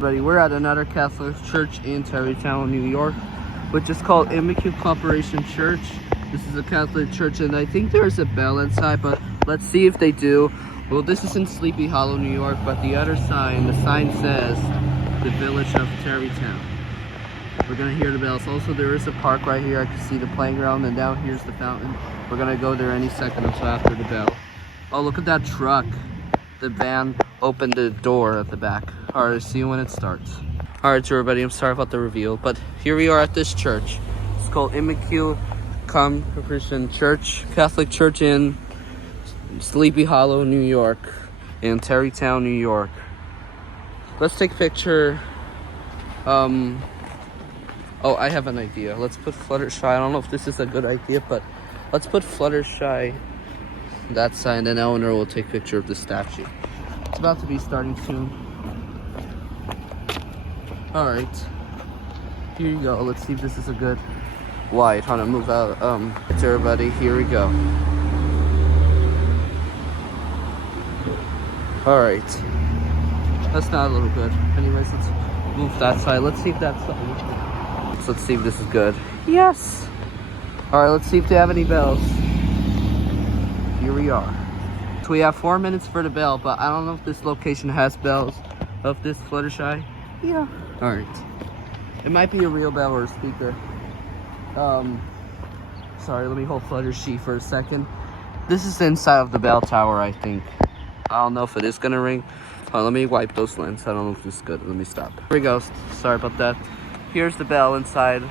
Buddy, we're at another Catholic church in Tarrytown, New York, which is called Immaculate Corporation Church. This is a Catholic church, and I think there's a bell inside, but let's see if they do. Well, this is in Sleepy Hollow, New York, but the other sign, the sign says the Village of Tarrytown. We're gonna hear the bells. Also, there is a park right here. I can see the playground, and down here's the fountain. We're gonna go there any second or so after the bell. Oh, look at that truck. The van opened the door at the back. All right, see you when it starts. All right, everybody, I'm sorry about the reveal, but here we are at this church. It's called Immaculate Corporation Church, Catholic church in Sleepy Hollow, New York, in Tarrytown, New York. Let's take a picture. Oh, I have an idea. Let's put Fluttershy. I don't know if this is a good idea, but let's put Fluttershy that side, and then Elinor will take a picture of the statue. It's about to be starting soon. All right, here you go. Let's see if this is a good wide. Hold on, move out. It's everybody. Here we go. All right, that's not a little good. Anyways, let's move that side. Let's see if that's something. Let's see if this is good. Yes. All right, let's see if they have any bells. Here we are. So we have 4 minutes for the bell, but I don't know if this location has bells of this Fluttershy. Yeah. All right. It might be a real bell or a speaker. Sorry, let me hold Fluttershy for a second. This is the inside of the bell tower, I think. I don't know if it is gonna ring. Let me wipe those lens. I don't know if this is good. Let me stop. Here we go. Sorry about that. Here's the bell inside.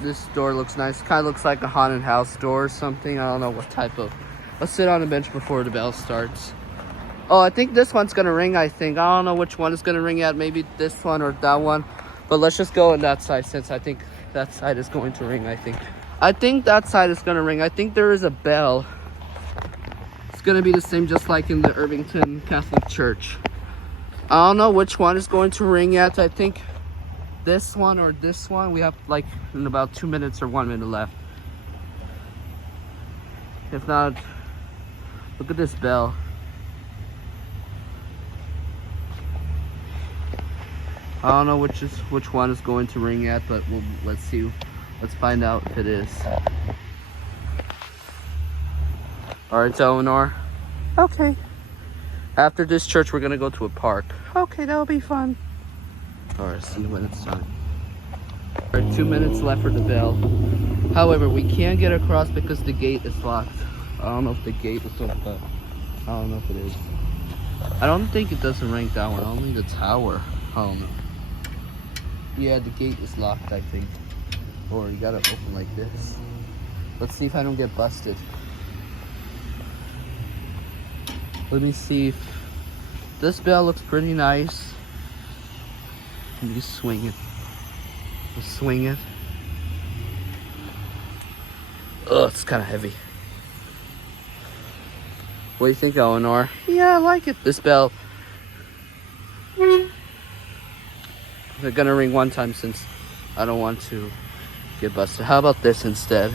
This door looks nice. Kind of looks like a haunted house door or something. I don't know what type of. Let's sit on a bench before the bell starts. Oh, I think this one's gonna ring, I think. I don't know which one is gonna ring at. Maybe this one or that one. But let's just go on that side, since I think that side is going to ring, I think that side is gonna ring. I think there is a bell. It's gonna be the same just like in the Irvington Catholic Church. I don't know which one is going to ring at. I think this one or this one. We have like in about 2 minutes or 1 minute left. If not, look at this bell. I don't know which one is going to ring at, but let's see. Let's find out if it is. All right, Elinor. Okay. After this church, we're gonna go to a park. Okay, that'll be fun. All right, see when it's time. All right, 2 minutes left for the bell. However, we can't get across because the gate is locked. I don't know if the gate is open, but I don't know if it is. I don't think it doesn't ring that one. Only the tower. I don't know. Yeah, the gate is locked, I think. Or you gotta open like this. Let's see if I don't get busted. Let me see if this bell looks pretty nice. Let me just swing it. Just swing it. Ugh, it's kind of heavy. What do you think, Elinor? Yeah, I like it. This bell. They're gonna ring one time since I don't want to get busted. How about this instead?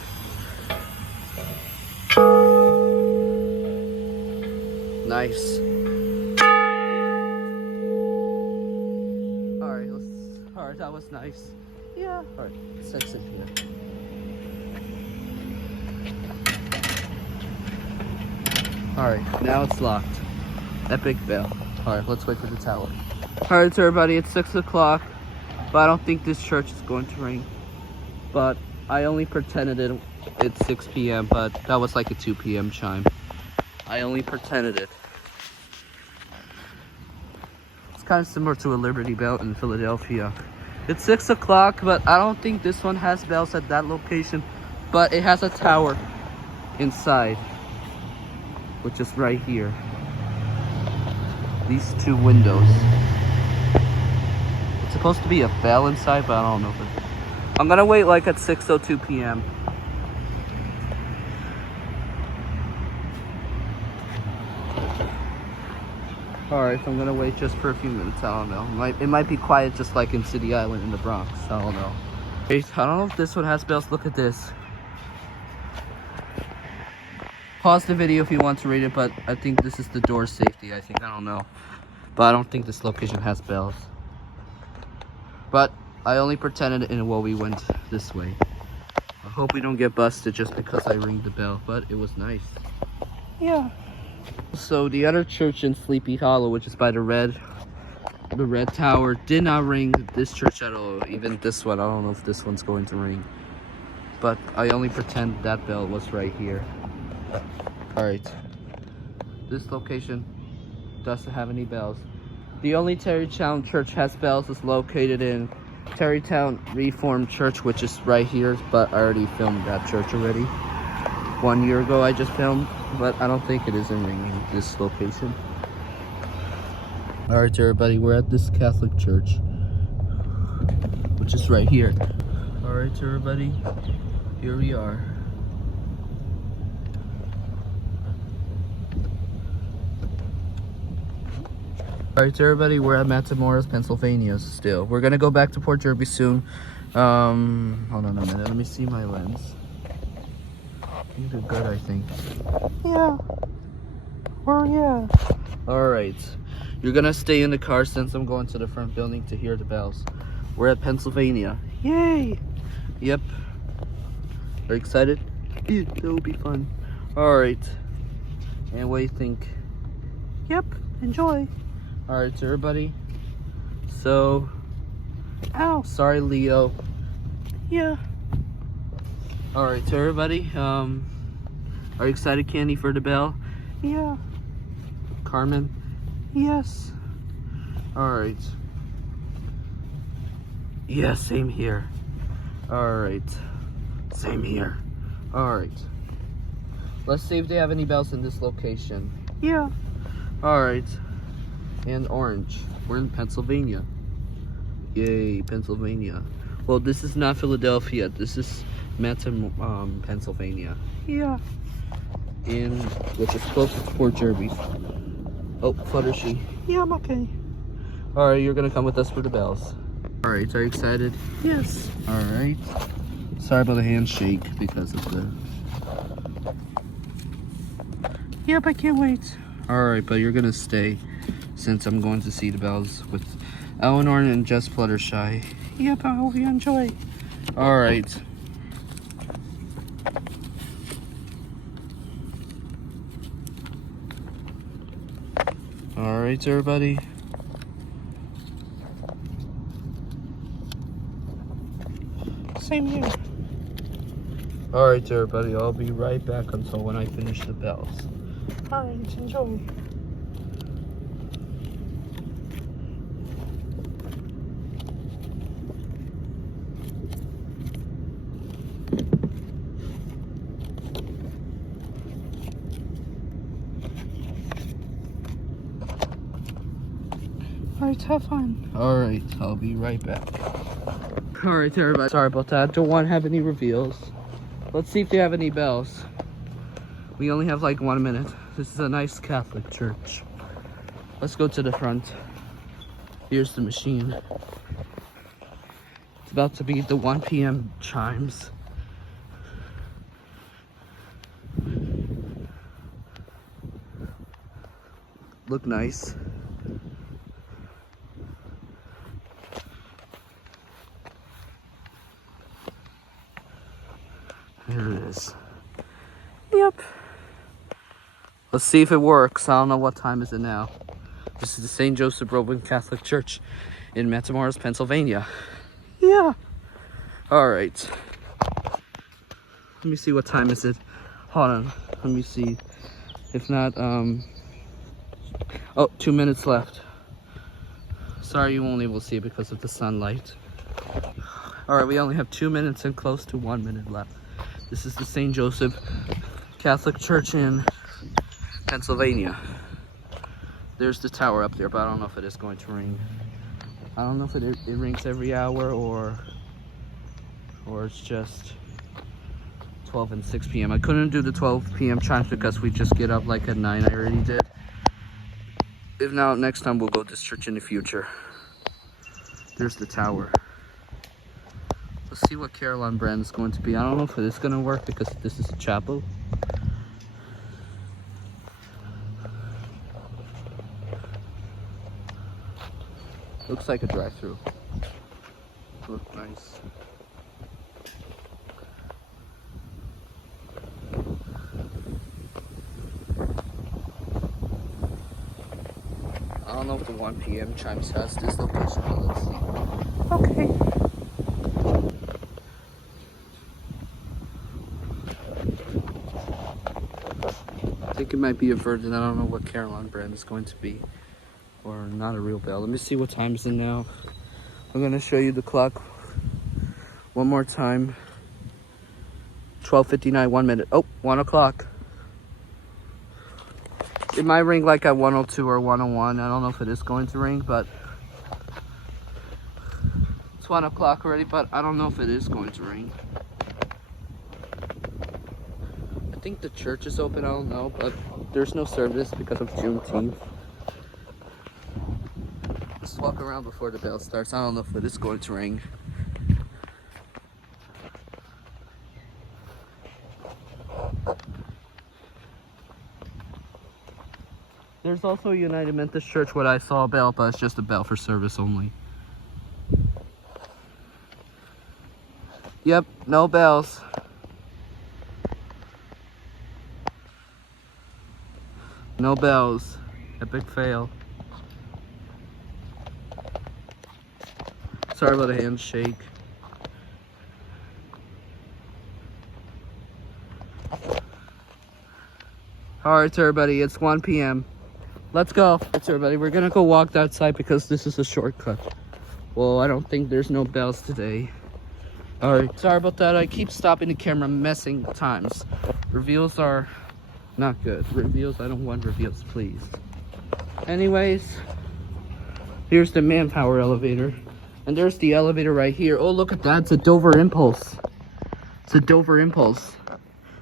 Nice. Alright, that was nice. Yeah. Alright, let's exit here. Alright, now it's locked. Epic bell. Alright, let's wait for the tower. Alright, everybody, it's 6 o'clock. But I don't think this church is going to ring. But I only pretended it's 6 p.m. But that was like a 2 p.m. chime. I only pretended it. It's kind of similar to a Liberty Bell in Philadelphia. It's 6 o'clock, but I don't think this one has bells at that location. But it has a tower inside, which is right here. These 2 windows. It's supposed to be a bell inside, but I don't know if it. I'm gonna wait like at 6:02 p.m. Alright, so I'm gonna wait just for a few minutes. I don't know. It might be quiet just like in City Island in the Bronx. I don't know. I don't know if this one has bells. Look at this. Pause the video if you want to read it, but I think this is the door safety. I don't know. but I don't think this location has bells. But I only pretended in while we went this way. I hope we don't get busted just because I ring the bell, but it was nice. Yeah. So the other church in Sleepy Hollow, which is by the red tower, did not ring this church at all. Even this one, I don't know if this one's going to ring. But I only pretend that bell was right here. Alright. This location doesn't have any bells. The only Terrytown church has bells is located in Terrytown Reformed Church, which is right here, but I already filmed that church already. 1 year ago I just filmed, but I don't think it is in ringing this location. Alright everybody, we're at this Catholic church, which is right here. Alright everybody, here we are. Alright everybody, we're at Matamoros, Pennsylvania still. We're gonna go back to Port Jerby soon. Hold on a minute, let me see my lens. You did good, I think. Yeah. Oh yeah. Alright. You're gonna stay in the car since I'm going to the front building to hear the bells. We're at Pennsylvania. Yay! Yep. Are you excited? Yeah, that will be fun. Alright. And what do you think? Yep, enjoy. Alright, so everybody. So, ow, sorry Leo. Yeah. Alright, so everybody, are you excited, Candy, for the bell? Yeah. Carmen? Yes. Alright. Yeah, same here. Alright. Same here. Alright. Let's see if they have any bells in this location. Yeah. Alright. And orange. We're in Pennsylvania. Yay, Pennsylvania. Well, this is not Philadelphia. This is Pennsylvania. Yeah. Which is close to Port Jerby. Oh, Fluttershy. Yeah, I'm okay. Alright, you're gonna come with us for the bells. Alright, are you excited? Yes. Alright. Sorry about the handshake because of the... Yep, I can't wait. Alright, but you're gonna stay since I'm going to see the bells with Elinor and Jess Fluttershy. Yep, I hope you enjoy. Alright. Alright, everybody. Same here. Alright, everybody. I'll be right back until when I finish the bells. Alright, enjoy. Alright, have fun. Alright, I'll be right back. Alright, everybody. Sorry about that. Don't want to have any reveals. Let's see if they have any bells. We only have like 1 minute. This is a nice Catholic church. Let's go to the front. Here's the machine. It's about to be the 1 p.m. chimes. Look nice. There it is. Yep. Let's see if it works. I don't know what time is it now. This is the St. Joseph Roman Catholic Church in Matamoros, Pennsylvania. Yeah. Alright. Let me see what time is it. Hold on. Let me see. If not, oh, 2 minutes left. Sorry you won't be able to see it because of the sunlight. Alright, we only have 2 minutes and close to 1 minute left. This is the St. Joseph Catholic Church in Pennsylvania. There's the tower up there, but I don't know if it is going to ring. I don't know if it rings every hour or it's just 12 and 6 p.m. I couldn't do the 12 p.m. chimes because we just get up like at 9. I already did. If not, next time we'll go to this church in the future. There's the tower. Let's see what Caroline brand is going to be. I don't know if it is going to work because this is a chapel. Looks like a drive-through. Look nice. I don't know if the 1 p.m. chimes has this location, but let's see. Okay. I think it might be a Virgin. I don't know what Caroline brand is going to be. Or not a real bell. Let me see what time is it now. I'm going to show you the clock one more time. 12:59, 1 minute. Oh, 1 o'clock. It might ring like at 1:02 or 1:01. I don't know if it is going to ring, but it's 1 o'clock already, but I don't know if it is going to ring. I think the church is open, I don't know, but there's no service because of Juneteenth. Let's walk around before the bell starts. I don't know if it is going to ring. There's also a United Methodist Church where I saw a bell, but it's just a bell for service only. Yep, no bells. No bells. Epic fail. Sorry about the handshake. Alright everybody, it's 1 p.m. Let's go. Alright everybody, we're gonna go walk outside because this is a shortcut. Well, I don't think there's no bells today. Alright, sorry about that. I keep stopping the camera, messing times. Reveals are not good. Reveals, I don't want reveals, please. Anyways, here's the manpower elevator. And there's the elevator right here. Oh, look at that. It's a Dover Impulse. It's a Dover Impulse.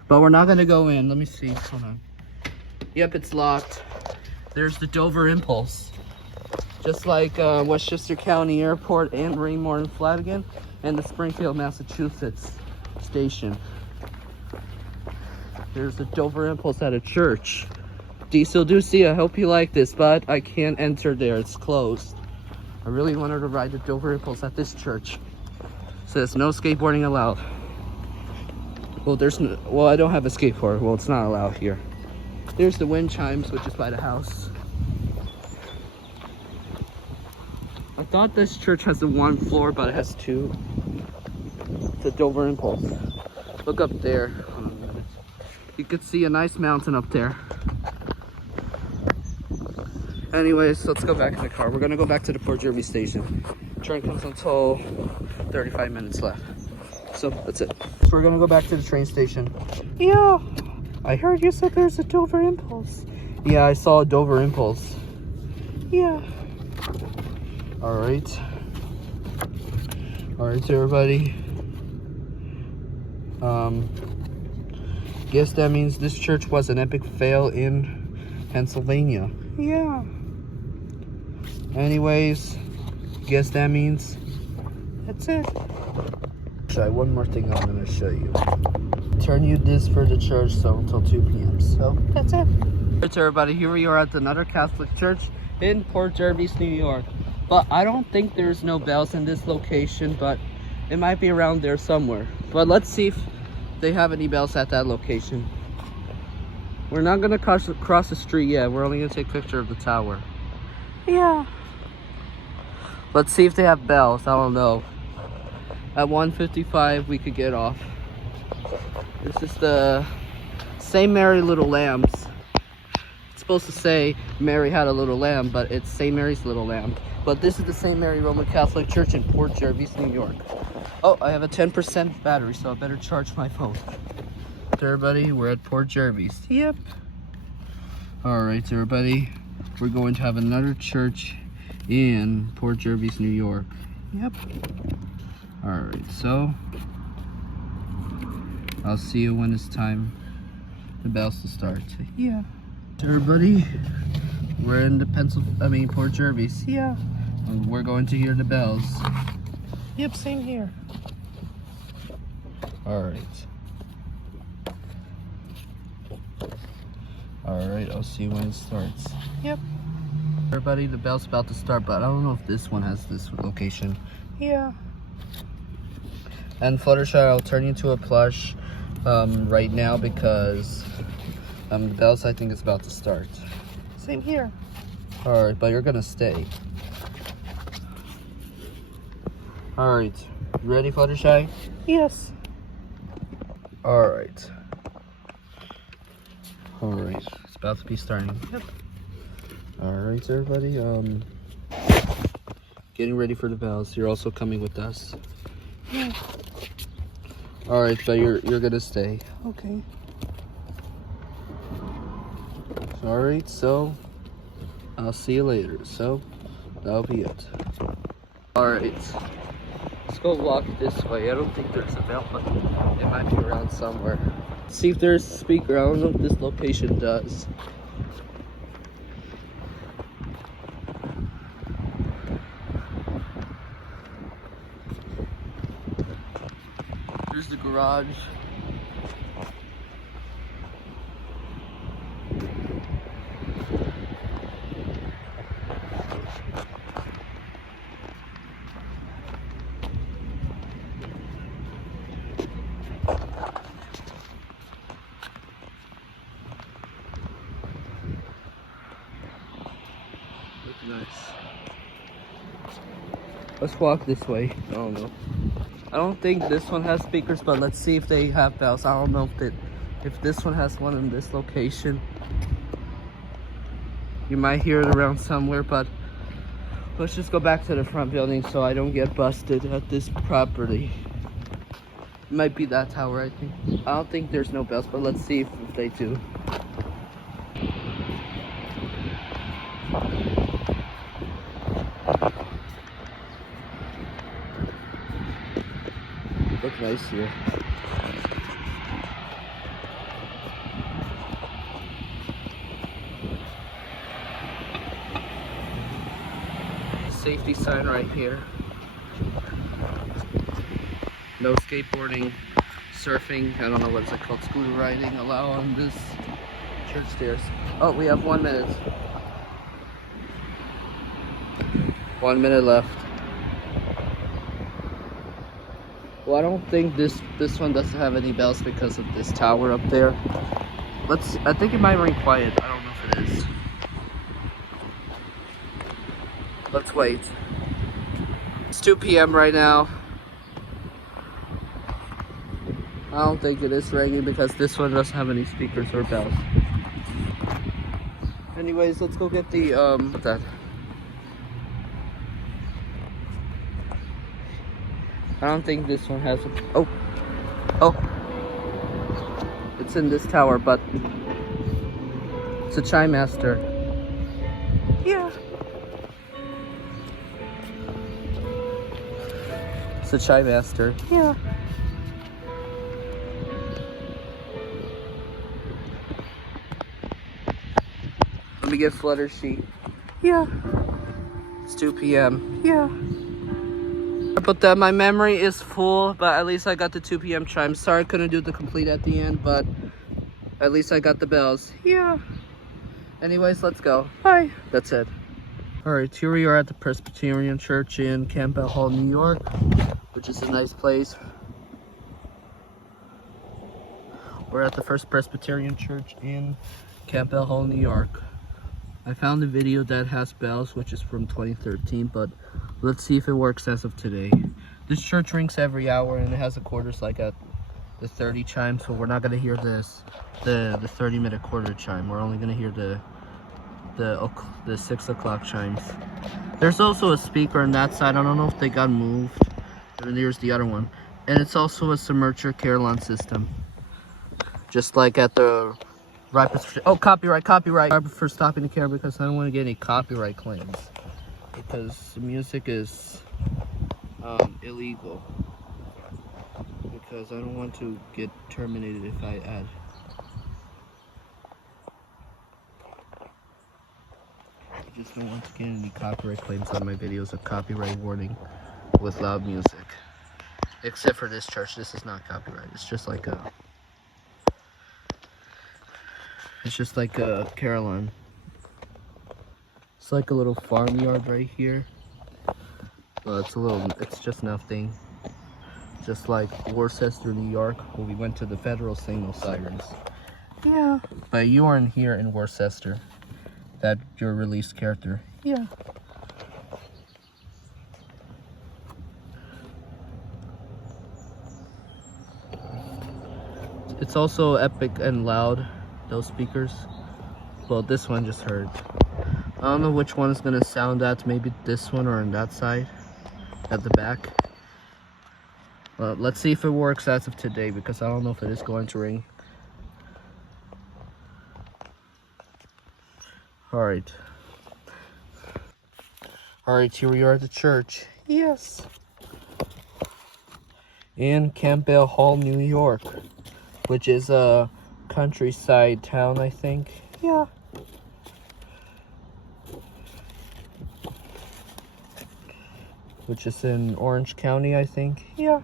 But we're not going to go in. Let me see. Hold on. Yep, it's locked. There's the Dover Impulse. Just like Westchester County Airport and Raymore and Flanagan and the Springfield, Massachusetts station. There's the Dover Impulse at a church. Diesel Deucey, I hope you like this, but I can't enter there. It's closed. I really wanted to ride the Dover Impulse at this church. It says no skateboarding allowed. Well, well, I don't have a skateboard. Well, it's not allowed here. There's the wind chimes, which is by the house. I thought this church has the 1 floor, but it has 2. It's a Dover Impulse. Look up there. Hold on a minute. You could see a nice mountain up there. Anyways, let's go back in the car. We're gonna go back to the Port Jeremy station. Train comes until 35 minutes left. So that's it. So we're gonna go back to the train station. Yeah, I heard you said there's a Dover Impulse. Yeah, I saw a Dover Impulse. Yeah. Alright. Alright, everybody. Guess that means this church was an epic fail in Pennsylvania. Yeah. Anyways, guess that means that's it. One more thing I'm gonna show you. Turn you this for the church, so until 2 p.m. So that's it. Alright, everybody, here we are at another Catholic church in Port Jeremy, New York. But I don't think there's no bells in this location, but it might be around there somewhere. But let's see if they have any bells at that location. We're not gonna cross the street yet. We're only gonna take a picture of the tower. Yeah. Let's see if they have bells. I don't know. At 1:55 we could get off. This is the St. Mary Little Lambs. It's supposed to say Mary had a little lamb, but it's St. Mary's Little Lamb. But this is the St. Mary Roman Catholic Church in Port Jeremy, New York. Oh, I have a 10% battery, so I better charge my phone. Everybody, we're at Port Jeremy. Yep. Alright, everybody. We're going to have another church in Port Jeremy, New York. Yep. Alright, so I'll see you when it's time the bells to start. Yeah. Everybody, we're in the Port Jeremy. Yeah. We're going to hear the bells. Yep, same here. Alright. Alright, I'll see you when it starts. Yep. Everybody, the bell's about to start, but I don't know if this one has this location. Yeah. And Fluttershy, I'll turn you into a plush right now because the bells, I think, is about to start. Same here. Alright, but you're gonna stay. Alright, ready, Fluttershy? Yes. Alright. Alright, it's about to be starting. Yep. Alright, everybody, getting ready for the bells. You're also coming with us. Yeah. Alright, but you're gonna stay. Okay. Alright, so I'll see you later. So that'll be it. Alright. Let's go walk this way. I don't think there's a bell, but it might be around somewhere. See if there's a speaker. I don't know if this location does. There's the garage. Look nice. Let's walk this way. I don't know. I don't think this one has speakers, but let's see if they have bells. I don't know if this one has one in this location. You might hear it around somewhere, but let's just go back to the front building so I don't get busted at this property. It might be that tower, I think. I don't think there's no bells, but let's see if they do. Look nice here. Safety sign right here. No skateboarding, surfing, I don't know what's it called, scooter riding allowed on this church stairs. Oh, we have 1 minute. 1 minute left. Well, I don't think this one doesn't have any bells because of this tower up there. I think it might ring quiet. I don't know if it is. Let's wait. It's 2 p.m. right now. I don't think it is ringing because this one doesn't have any speakers or bells. Anyways, let's go get the that. I don't think this one has a, oh, it's in this tower, but it's a chime master. Yeah. It's a chime master. Yeah. Let me get Fluttershy. Yeah. It's 2 p.m. Yeah. But that my memory is full, but at least I got the 2 p.m. chime. Sorry I couldn't do the complete at the end, but at least I got the bells. Yeah. Anyways, let's go. Bye. That's it. Alright, here we are at the Presbyterian Church in Campbell Hall, New York, which is a nice place. We're at the First Presbyterian Church in Campbell Hall, New York. I found a video that has bells, which is from 2013, but let's see if it works as of today. This church rings every hour, and it has the quarters like at the 30 chime, so we're not gonna hear the 30-minute quarter chime. We're only gonna hear the 6 o'clock chimes. There's also a speaker on that side. I don't know if they got moved. And there's the other one, and it's also a submerger carillon system, just like at the copyright. I prefer stopping the camera because I don't want to get any copyright claims because the music is illegal, because I don't want to get terminated if I add. I just don't want to get any copyright claims on my videos, a copyright warning with loud music. Except for this church, this is not copyright. It's just like a carillon It's like a little farmyard right here. Well, it's just nothing. Just like Worcester, New York, where we went to the federal signal sirens. Yeah. But you aren't here in Worcester. That your released character. Yeah. It's also epic and loud, those speakers. Well, this one just heard. I don't know which one is gonna sound at, maybe this one or on that side, at the back. Well, let's see if it works as of today, because I don't know if it is going to ring. Alright. Alright, here we are at the church. Yes. In Campbell Hall, New York, which is a countryside town, I think. Yeah. Which is in Orange County, I think. Yeah.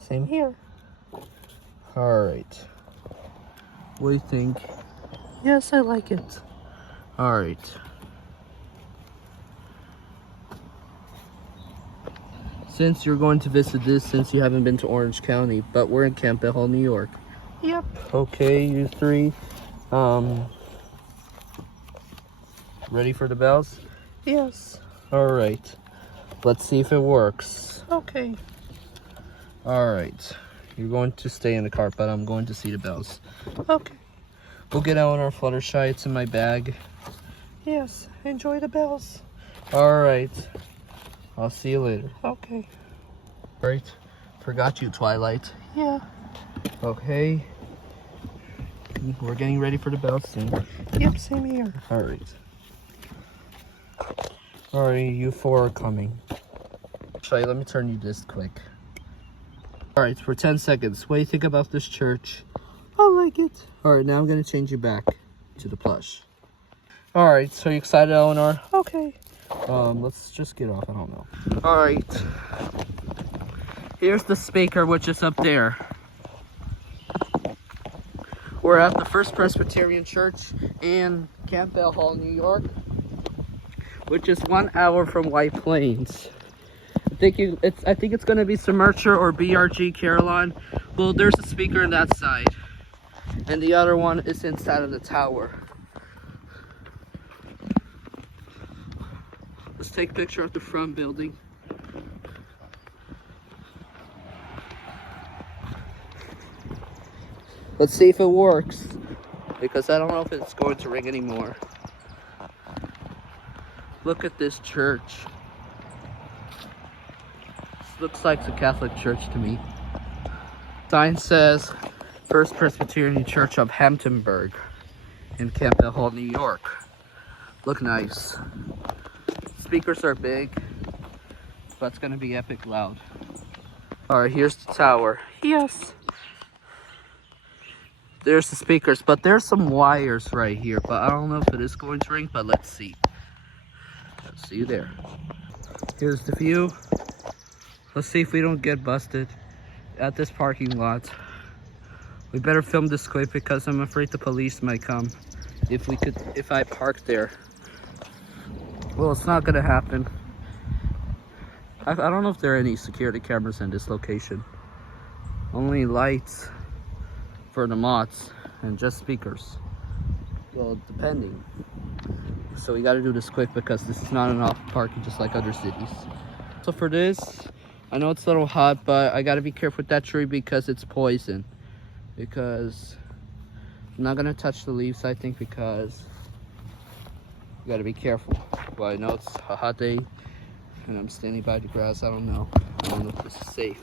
Same Here. Alright. What do you think? Yes, I like it. Alright. Since you're going to visit this, since you haven't been to Orange County, but we're in Campbell Hall, New York. Yep. Okay, you three. Ready for the bells? Yes. Alright. Let's see if it works. Okay. Alright. You're going to stay in the car, but I'm going to see the bells. Okay. We'll get out on our Fluttershy. It's in my bag. Yes. Enjoy the bells. Alright. I'll see you later. Okay. Alright. Forgot you, Twilight. Yeah. Okay. We're getting ready for the bells soon. Yep, same here. Alright. Alright, you four are coming. Shy, let me turn you this quick. Alright, for 10 seconds. What do you think about this church? I like it. Alright, now I'm going to change you back to the plush. Alright, so you excited, Elinor? Okay. Let's just get off. I don't know. Alright. Here's the speaker, which is up there. We're at the First Presbyterian Church in Campbell Hall, New York, which is 1 hour from White Plains. I think it's gonna be Submerger or BRG Caroline. Well, there's a speaker on that side, and the other one is inside of the tower. Let's take a picture of the front building. Let's see if it works, because I don't know if it's going to ring anymore. Look at this church. This looks like the Catholic Church to me. Sign says First Presbyterian Church of Hamptonburg in Campbell Hall, New York. Look nice. Speakers are big, but it's gonna be epic loud. Alright, here's the tower. Yes. There's the speakers, but there's some wires right here, but I don't know if it is going to ring, but let's see. I'll see you there. Here's the view. Let's see if we don't get busted at this parking lot. We better film this quick because I'm afraid the police might come if I park there. Well, it's not gonna happen. I don't know if there are any security cameras in this location. Only lights for the mods and just speakers. Well, depending. So we gotta do this quick because this is not enough parking just like other cities. So for this, I know it's a little hot, but I gotta be careful with that tree because it's poison. Because I'm not gonna touch the leaves, I think, because you gotta be careful. Well, I know it's a hot day and I'm standing by the grass. I don't know if this is safe.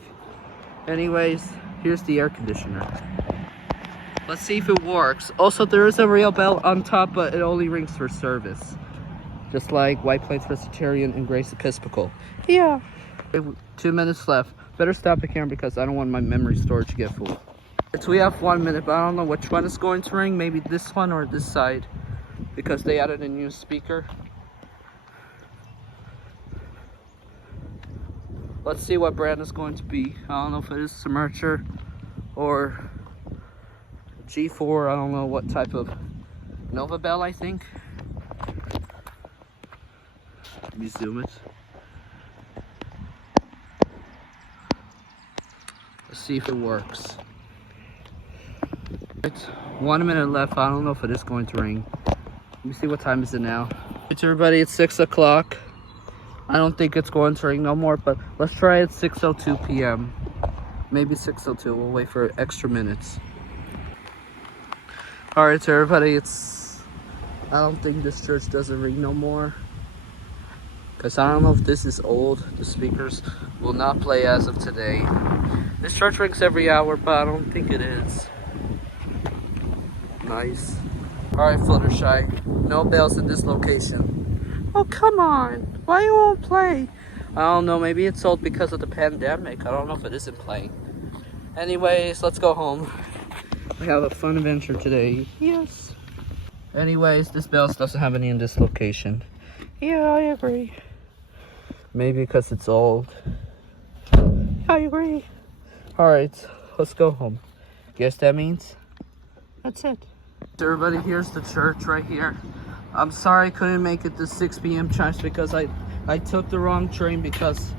Anyways, here's the air conditioner. Let's see if it works. Also, there is a real bell on top, but it only rings for service. Just like White Plains Presbyterian and Grace Episcopal. Yeah. 2 minutes left. Better stop the camera because I don't want my memory storage to get full. So we have 1 minute, but I don't know which one is going to ring. Maybe this one or this side, because they added a new speaker. Let's see what brand it's going to be. I don't know if it is Submerger or G4. I don't know what type of Nova Bell, I think. Let me zoom it. Let's see if it works. It's 1 minute left. I don't know if it is going to ring. Let me see what time is it now. It's everybody, it's 6 o'clock. I don't think it's going to ring no more, but let's try it 6:02 p.m. Maybe 6:02. We'll wait for extra minutes. Alright, so everybody, I don't think this church doesn't ring no more. Because I don't know if this is old. The speakers will not play as of today. This church rings every hour, but I don't think it is. Nice. Alright, Fluttershy. No bells in this location. Oh, come on. Why you won't play? I don't know. Maybe it's old because of the pandemic. I don't know if it isn't playing. Anyways, let's go home. We have a fun adventure today. Yes. Anyways, this bells doesn't have any in this location. Yeah, I agree. Maybe because it's old. I agree. Alright, let's go home. Guess that means? That's it. Everybody, here's the church right here. I'm sorry I couldn't make it to 6 p.m. chimes because I took the wrong train because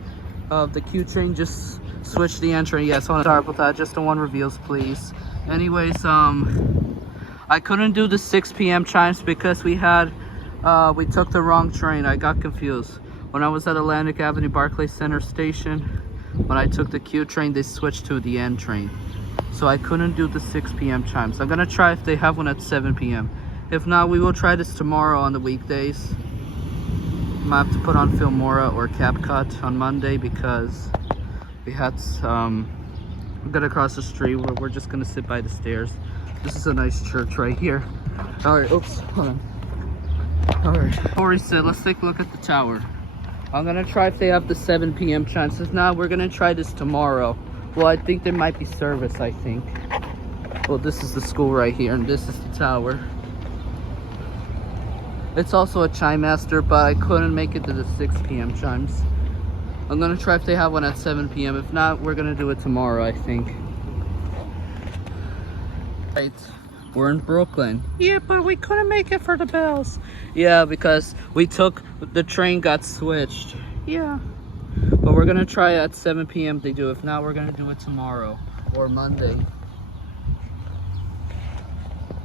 the Q train just switched the entry. Yes, sorry about that. Just the one reveals, please. Anyways, I couldn't do the 6 p.m. chimes because we took the wrong train. I got confused. When I was at Atlantic Avenue Barclay Center Station, when I took the Q train, they switched to the N train. So I couldn't do the 6 p.m. chimes. I'm gonna try if they have one at 7 p.m. If not, we will try this tomorrow on the weekdays. I might have to put on Filmora or CapCut on Monday because we had we're gonna cross the street where we're just gonna sit by the stairs. This is a nice church right here. Alright, oops, hold on. Alright, Corey said, let's take a look at the tower. I'm gonna try if they have the 7 p.m. chance. If not, we're gonna try this tomorrow. Well, I think there might be service, I think. Well, this is the school right here, and this is the tower. It's also a chime master, but I couldn't make it to the 6 p.m. chimes. I'm gonna try if they have one at 7 p.m. If not, we're gonna do it tomorrow, I think. Right, we're in Brooklyn. Yeah, but we couldn't make it for the bells. Yeah, because the train got switched. Yeah. But we're gonna try at 7 p.m. they do. If not, we're gonna do it tomorrow or Monday.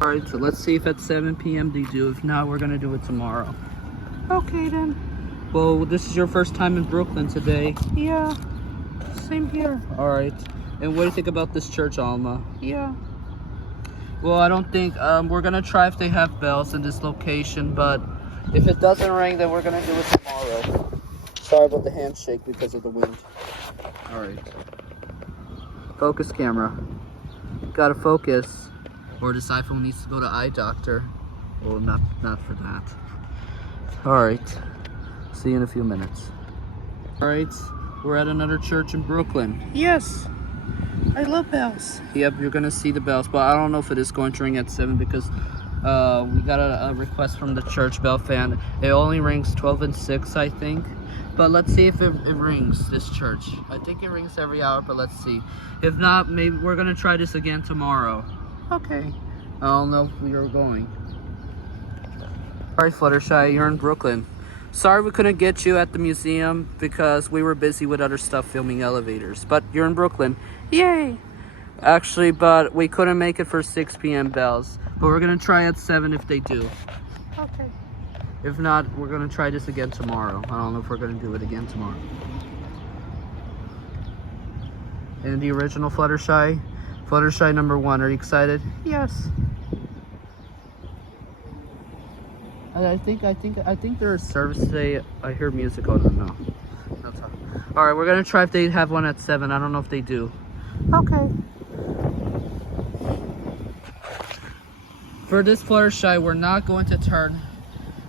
Alright, so let's see if at 7 p.m. they do. If not, we're gonna do it tomorrow. Okay then. Well, this is your first time in Brooklyn today. Yeah. Same here. Alright. And what do you think about this church, Alma? Yeah. Well, I don't think, we're gonna try if they have bells in this location, but if it doesn't ring, then we're gonna do it tomorrow. Sorry about the handshake because of the wind. Alright. Focus camera. Gotta focus. Or this iPhone needs to go to eye doctor. Well, not for that. Alright. See you in a few minutes. Alright. We're at another church in Brooklyn. Yes. I love bells. Yep, you're gonna see the bells, but I don't know if it is going to ring at 7 because we got a request from the church bell fan. It only rings 12 and 6, I think. But let's see if it rings, this church. I think it rings every hour, but let's see. If not, maybe we're gonna try this again tomorrow. Okay. I don't know if we are going. Alright, Fluttershy, you're in Brooklyn. Sorry we couldn't get you at the museum because we were busy with other stuff filming elevators. But you're in Brooklyn. Yay! Actually, but we couldn't make it for 6 p.m. bells. But we're gonna try at 7 if they do. Okay. If not, we're gonna try this again tomorrow. I don't know if we're gonna do it again tomorrow. And the original Fluttershy, Fluttershy number 1. Are you excited? Yes. I think there is service today. I hear music. Oh no. That's all. All right, we're gonna try if they have one at 7. I don't know if they do. Okay. For this Fluttershy, we're not going to turn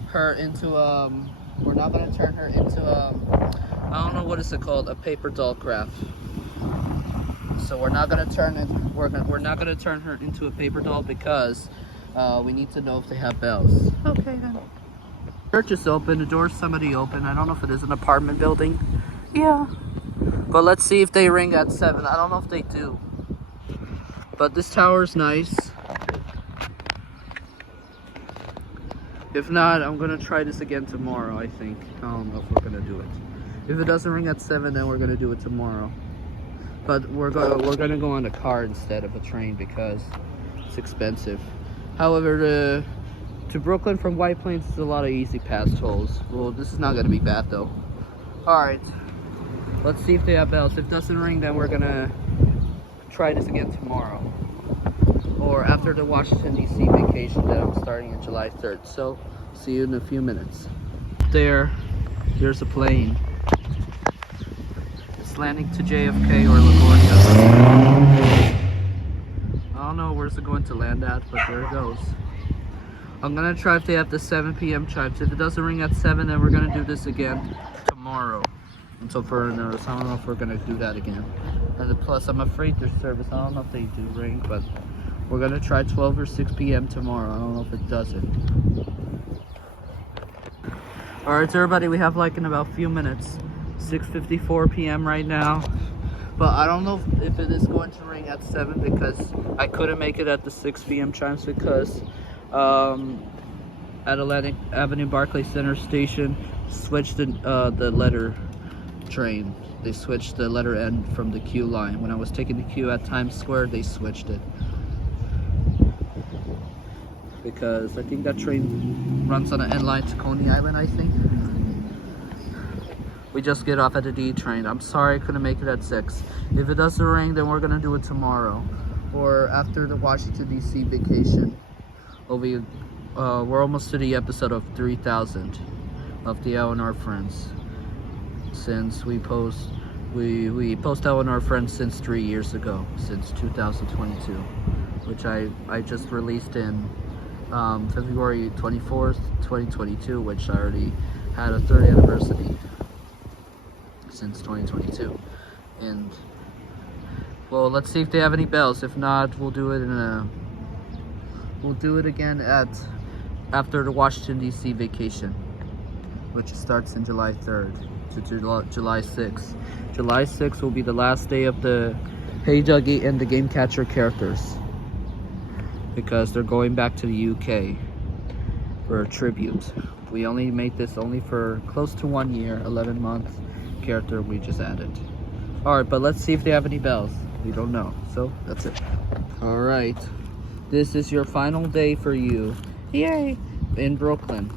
her into We're not going to turn her into I don't know what is it called, a paper doll craft. So we're not going to turn it. We're not going to turn her into a paper doll because we need to know if they have bells. Okay then. Church is open. The door's somebody open. I don't know if it is an apartment building. Yeah. But let's see if they ring at 7. I don't know if they do. But this tower's nice. If not, I'm gonna try this again tomorrow, I think. I don't know if we're gonna do it. If it doesn't ring at 7, then we're gonna do it tomorrow. But we're gonna go on a car instead of a train because it's expensive. However, to Brooklyn from White Plains is a lot of easy pass tolls. Well, this is not gonna be bad though. Alright. Let's see if they have bells. If it doesn't ring, then we're gonna try this again tomorrow. Or after the Washington DC vacation that I'm starting on July 3rd. So, see you in a few minutes. There's a plane. It's landing to JFK or LaGuardia. I don't know where's it going to land at, but there it goes. I'm gonna try if they have the 7 p.m. chimes. If it doesn't ring at 7, then we're gonna do this again tomorrow. Until further notice. I don't know if we're gonna do that again. And plus, I'm afraid their service, I don't know if they do ring, but we're gonna try 12 or 6 p.m. tomorrow. I don't know if it doesn't. Alright, so everybody, we have like in about a few minutes. 6:54 p.m. right now. But I don't know if it is going to ring at 7 because I couldn't make it at the 6 p.m. chimes because at Atlantic Avenue Barclay Center Station switched the letter train. They switched the letter N from the Q line. When I was taking the Q at Times Square, they switched it. Because I think that train runs on an N line to Coney Island, I think. We just get off at the D train. I'm sorry I couldn't make it at 6. If it doesn't ring, then we're gonna do it tomorrow. Or after the Washington DC vacation. We're almost to the episode of 3000 of the Elinor Friends. Since we post Elinor Friends since 3 years ago, since 2022. Which I just released in February 24th, 2022, which I already had a 3rd anniversary since 2022. And well, let's see if they have any bells. If not, we'll do it again after the Washington DC vacation, which starts in July 3rd to July 6th. July 6th will be the last day of the Hey Dougie and the Game Catcher characters, because they're going back to the UK for a tribute. We only made this only for close to 1 year, 11 months character we just added. Alright, but let's see if they have any bells. We don't know, so that's it. Alright, this is your final day for you. Yay! In Brooklyn.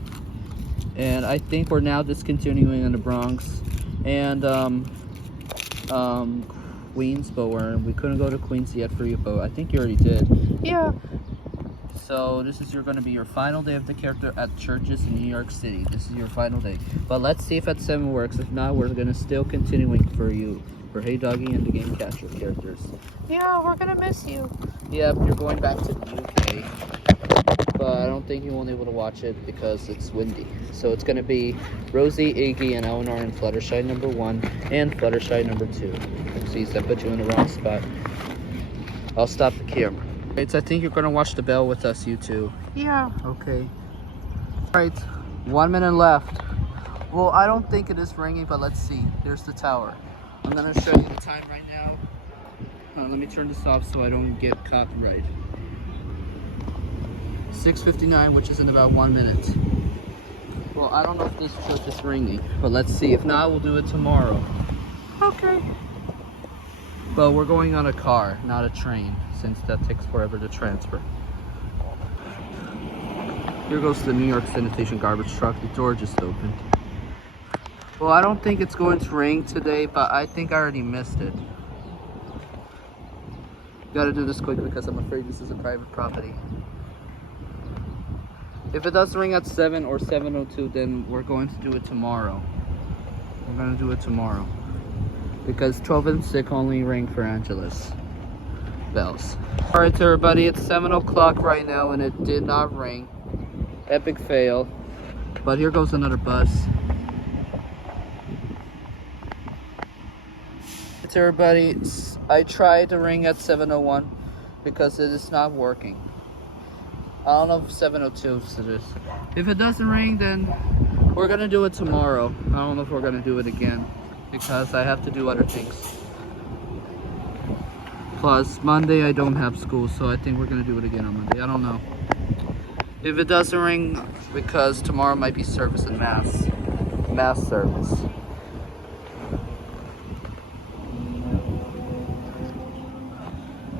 And I think we're now discontinuing in the Bronx and Queens, but we couldn't go to Queens yet for you, but I think you already did. Yeah. So this is going to be your final day of the character at churches in New York City. This is your final day. But let's see if at 7 works. If not, we're going to still continuing for you. For Hey Doggy and the Game Catcher characters. Yeah, we're gonna miss you. Yep, you're going back to the UK. But I don't think you won't be able to watch it because it's windy. So it's going to be Rosie, Iggy, and Elinor in Fluttershy number 1 and Fluttershy number 2. Oopsies, I put you in the wrong spot. I'll stop the camera. Right, so I think you're going to watch the bell with us, you two. Yeah. Okay. Alright, 1 minute left. Well, I don't think it is ringing, but let's see. Here's the tower. I'm going to show you the time right now. Let me turn this off so I don't get copyright. 6:59, which is in about 1 minute. Well, I don't know if this church is ringing, but let's see. If not, we'll do it tomorrow. Okay. But we're going on a car, not a train, since that takes forever to transfer. Here goes the New York sanitation garbage truck. The door just opened. Well, I don't think it's going to ring today, but I think I already missed it. Gotta do this quick because I'm afraid this is a private property. If it does ring at 7 or 7:02, then we're going to do it tomorrow. We're going to do it tomorrow. Because 12 and 6 only ring for Angela's bells. Alright, so everybody, it's 7 o'clock right now and it did not ring. Epic fail. But here goes another bus. It's everybody. I tried to ring at 7:01 because it is not working. I don't know if 7:02 it is. If it doesn't ring, then we're gonna do it tomorrow. I don't know if we're gonna do it again because I have to do other things. Plus, Monday I don't have school, so I think we're gonna do it again on Monday. I don't know. If it doesn't ring, because tomorrow might be service and mass service.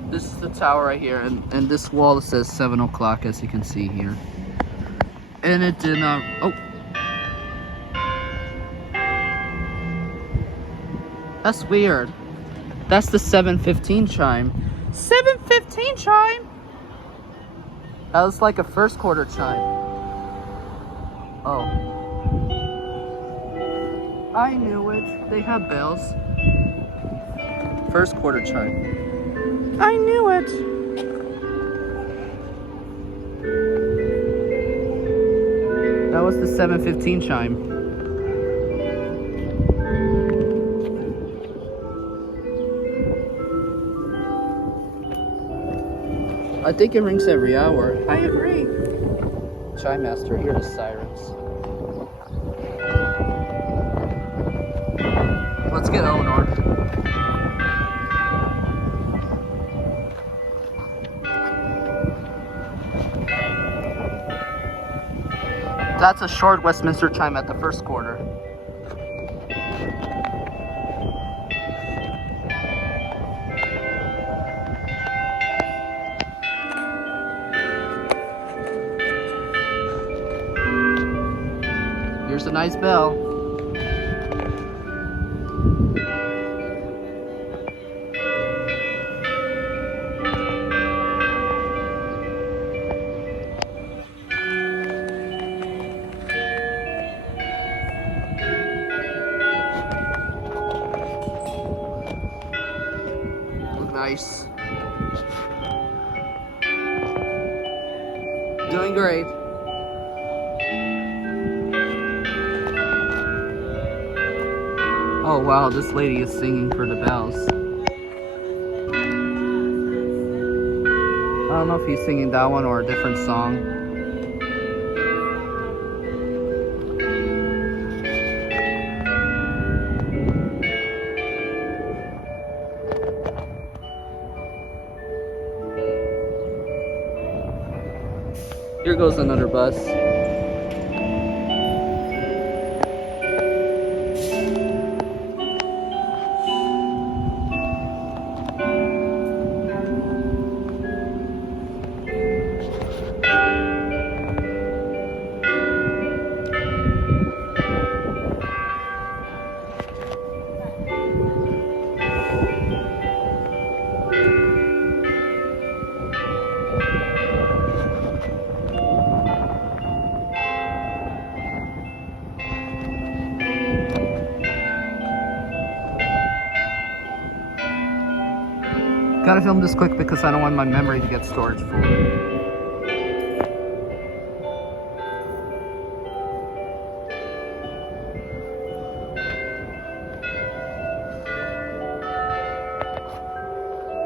This is the tower right here, and this wall says 7 o'clock, as you can see here. And it did not. Oh, that's weird. That's the 7:15 chime. 7:15 chime. That was like a first quarter chime. Oh. I knew it. They have bells. First quarter chime. I knew it. That was the 7:15 chime. I think it rings every hour. I agree. Chime master, hear the sirens. Let's get Elinor. That's a short Westminster chime at the first quarter. Here's a nice bell. Look nice. Doing great. Oh wow, this lady is singing for the bells. I don't know if he's singing that one or a different song. Here goes another bus. Gotta film this quick because I don't want my memory to get storage full.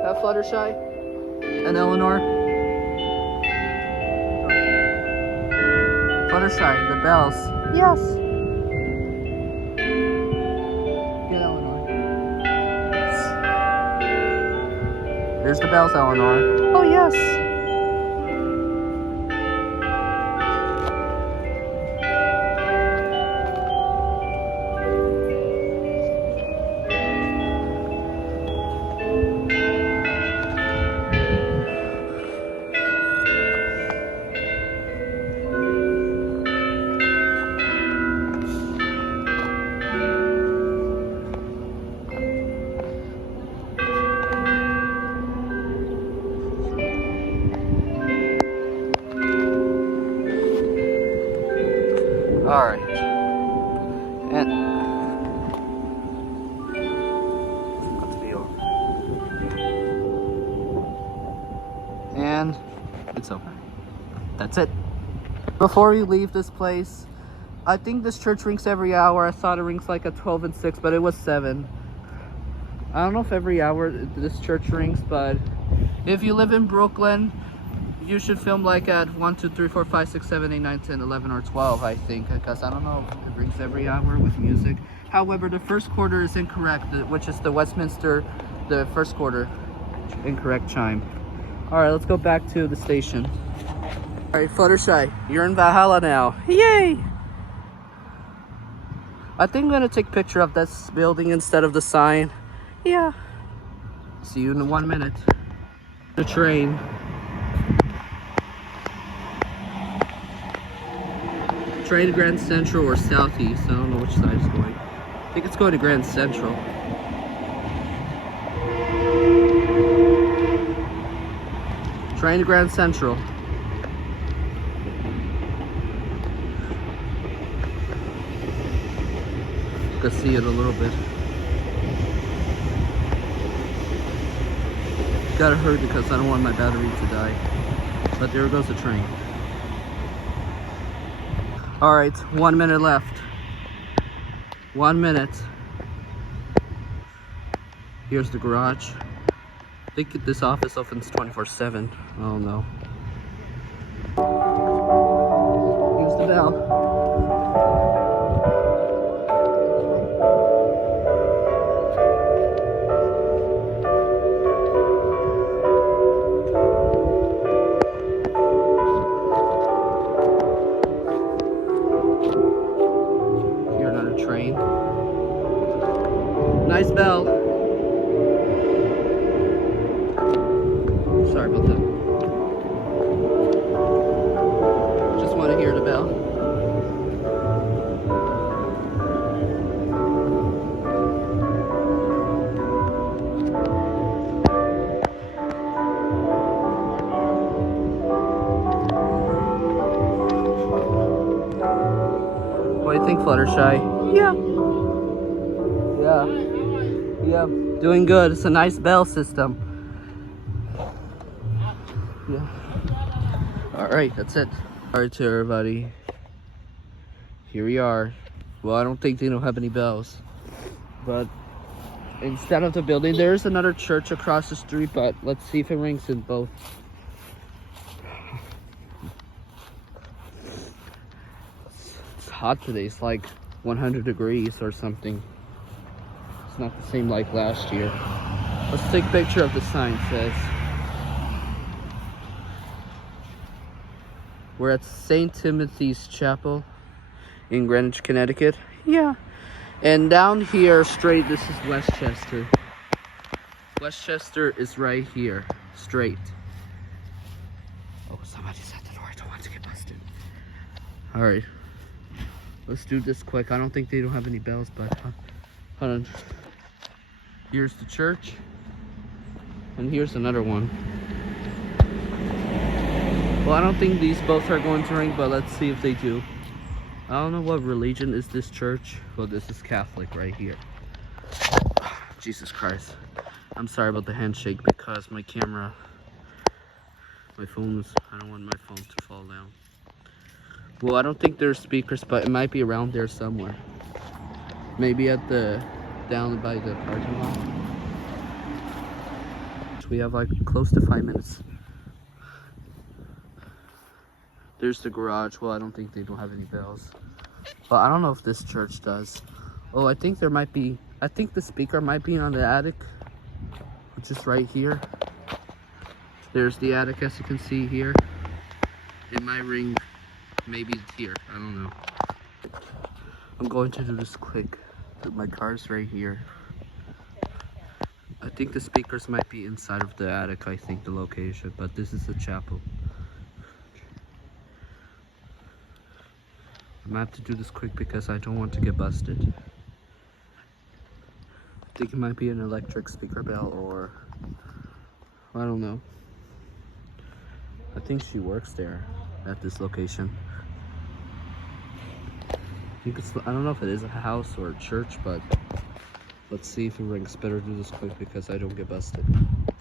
Have Fluttershy and Elinor. Fluttershy, the bells. Yes. Get Elinor. There's the bells, Elinor. Oh, yes. Alright. And let's be over. And it's over. That's it. Before we leave this place, I think this church rings every hour. I thought it rings like at 12 and 6, but it was 7. I don't know if every hour this church rings, but if you live in Brooklyn, you should film like at 1, 2, 3, 4, 5, 6, 7, 8, 9, 10, 11, or 12, I think, because I don't know if it rings every hour with music. However, the first quarter is incorrect, which is the Westminster, the first quarter, incorrect chime. All right, let's go back to the station. Alright, Fluttershy, you're in Valhalla now. Yay! I think I'm gonna take a picture of this building instead of the sign. Yeah. See you in 1 minute. The train. Train to Grand Central or Southeast. I don't know which side it's going. I think it's going to Grand Central. Train to Grand Central. You can see it a little bit. Gotta hurry because I don't want my battery to die. But there goes the train. Alright, 1 minute left. 1 minute. Here's the garage. I think this office opens 24/7. I don't know. Here's the bell. Here, another train. Nice bell. Sorry about that. Just want to hear the bell. What do you think, Fluttershy? Yeah. Yeah. Doing good. It's a nice bell system. Yeah. Alright, that's it. Alright to everybody. Here we are. Well, I don't think they don't have any bells. But instead of the building, there's another church across the street, but let's see if it rings in both. It's hot today. It's like 100 degrees or something. It's not the same like last year. Let's take a picture of the sign. It says we're at St. Timothy's Chapel in Greenwich, Connecticut. Yeah. And down here straight, this is Westchester. Westchester is right here, straight. Oh, somebody's at the door. I don't want to get busted. All right. Let's do this quick. I don't think they don't have any bells, but hold on. Here's the church. And here's another one. Well, I don't think these both are going to ring, but let's see if they do. I don't know what religion is this church. Well, this is Catholic right here. Jesus Christ. I'm sorry about the handshake because my camera, I don't want my phone to fall down. Well, I don't think there's speakers, but it might be around there somewhere. Maybe at down by the parking lot. We have like close to 5 minutes. There's the garage. Well, I don't think they don't have any bells. But I don't know if this church does. Oh, I think there might be, I think the speaker might be on the attic, which is right here. There's the attic, as you can see here. It might ring, maybe here, I don't know. I'm going to do this quick. My car's right here. I think the speakers might be inside of the attic, I think the location, but this is the chapel. I'm gonna have to do this quick because I don't want to get busted. I think it might be an electric speaker bell or I don't know. I think she works there at this location. I think it's, I don't know if it is a house or a church, but let's see if it rings. Better do this quick because I don't get busted.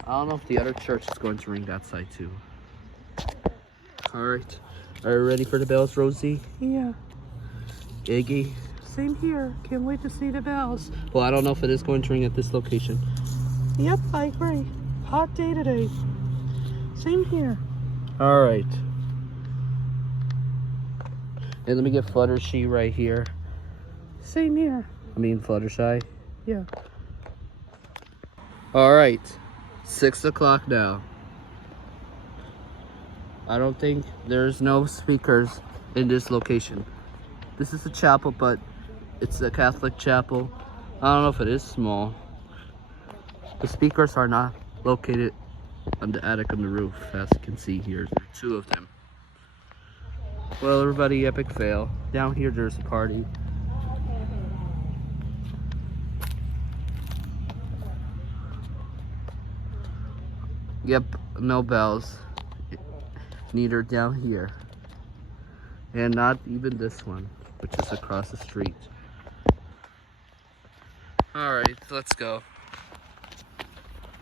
I don't know if the other church is going to ring that side too. Alright. Are you ready for the bells, Rosie? Yeah. Iggy? Same here. Can't wait to see the bells. Well, I don't know if it is going to ring at this location. Yep, I agree. Hot day today. Same here. Alright. And let me get Fluttershy right here. Same here. I mean Fluttershy. Yeah. Alright. 6 o'clock now. I don't think there's no speakers in this location. This is a chapel, but it's a Catholic chapel. I don't know if it is small. The speakers are not located on the attic on the roof, as you can see here. There are 2 of them. Well, everybody, epic fail. Down here, there's a party. Yep, no bells. Neither down here. And not even this one, which is across the street. Alright, let's go.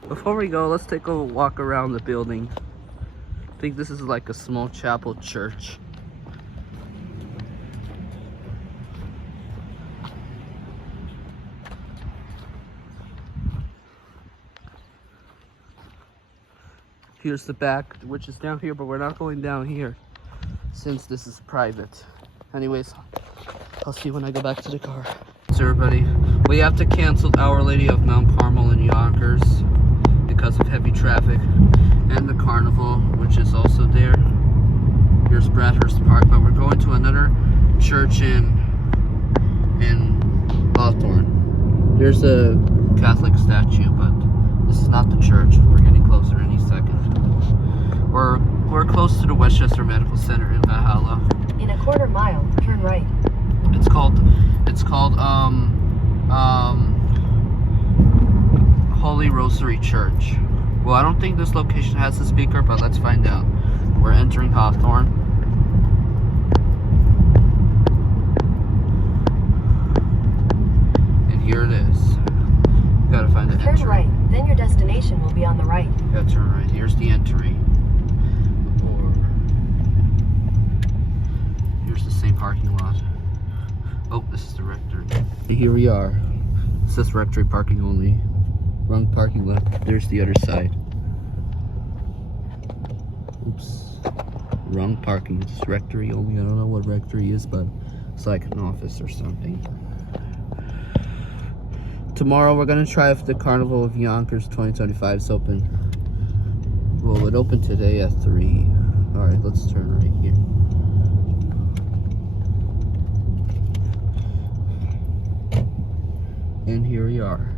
Before we go, let's take a walk around the building. I think this is like a small chapel church. Here's the back, which is down here, but we're not going down here since this is private. Anyways, I'll see you when I go back to the car. So everybody, we have to cancel Our Lady of Mount Carmel in Yonkers because of heavy traffic, and the carnival, which is also there. Here's Bradhurst Park, but we're going to another church in Hawthorne. There's a Catholic statue, but this is not the church. We're getting closer any second. We're close to the Westchester Medical Center in Valhalla. In a quarter mile, turn right. It's called Holy Rosary Church. Well, I don't think this location has a speaker, but let's find out. We're entering Hawthorne. And here it is. You gotta find the entry. Turn right, then your destination will be on the right. Yeah, turn right. Here's the entry. Or here's the same parking lot. Oh, this is the rectory. Here we are. It says rectory parking only. Wrong parking lot. There's the other side. Oops. Wrong parking. It's rectory only. I don't know what rectory is, but it's like an office or something. Tomorrow we're gonna try if the Carnival of Yonkers 2025 is open. Well, it opened today at 3. Alright, let's turn right here. And here we are.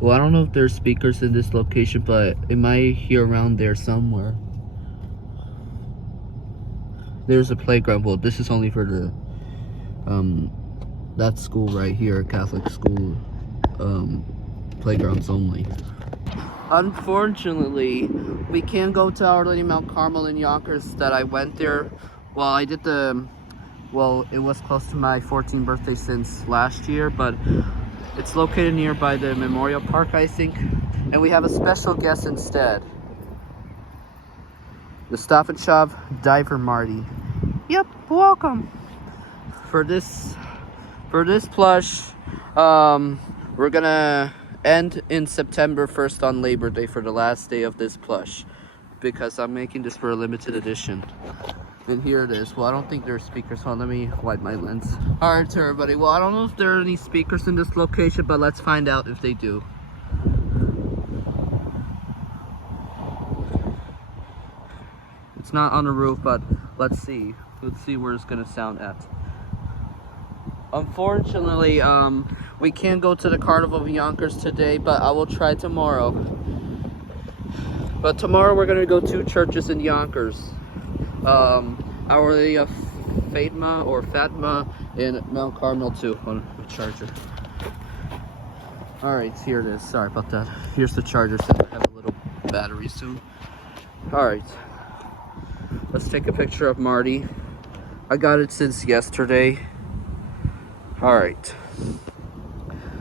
Well, I don't know if there's speakers in this location, but it might hear around there somewhere. There's a playground. Well, this is only for the that school right here, Catholic school, playgrounds only. Unfortunately, we can't go to Our Lady Mount Carmel in Yonkers that I went there. Well, I did well, it was close to my 14th birthday since last year, but it's located nearby the Memorial Park, I think. And we have a special guest instead. The Stop and Shop Diver Marty. Yep, welcome. For this plush, we're gonna end in September 1st on Labor Day for the last day of this plush, because I'm making this for a limited edition. And here it is. Well, I don't think there's speakers, so let me wipe my lens. Alright, everybody. Well, I don't know if there are any speakers in this location, but let's find out if they do. It's not on the roof, but let's see. Let's see where it's gonna sound at. Unfortunately, we can't go to the Carnival of Yonkers today, but I will try tomorrow. But tomorrow we're gonna go to churches in Yonkers. Our Lady of Fatima or Fatima in Mount Carmel too. On the charger. Alright, here it is. Sorry about that. Here's the charger, since I have a little battery soon. Alright. Let's take a picture of Marty. I got it since yesterday. Alright.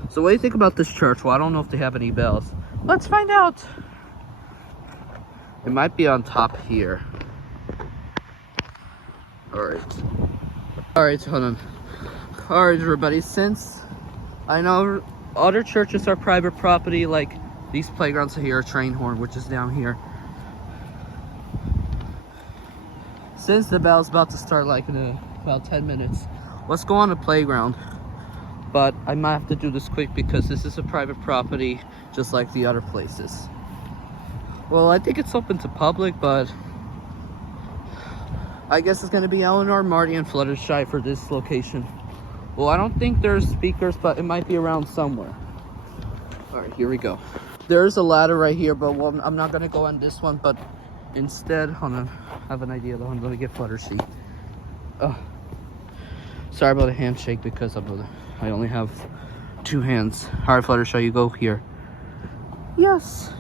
So what do you think about this church? Well, I don't know if they have any bells. Let's find out. It might be on top here. Alright, hold on. Alright, everybody, since I know other churches are private property, like these playgrounds here, Train Horn, which is down here. Since the bell's about to start like in about 10 minutes, let's go on the playground. But I might have to do this quick because this is a private property, just like the other places. Well, I think it's open to public, but I guess it's gonna be Elinor, Marty, and Fluttershy for this location. Well, I don't think there's speakers, but it might be around somewhere. All right, here we go. There's a ladder right here, but well, I'm not gonna go on this one, but instead, hold on, I have an idea though. I'm gonna get Fluttershy. Oh, sorry about the handshake because I only have 2 hands. All right, Fluttershy, you go here. Yes.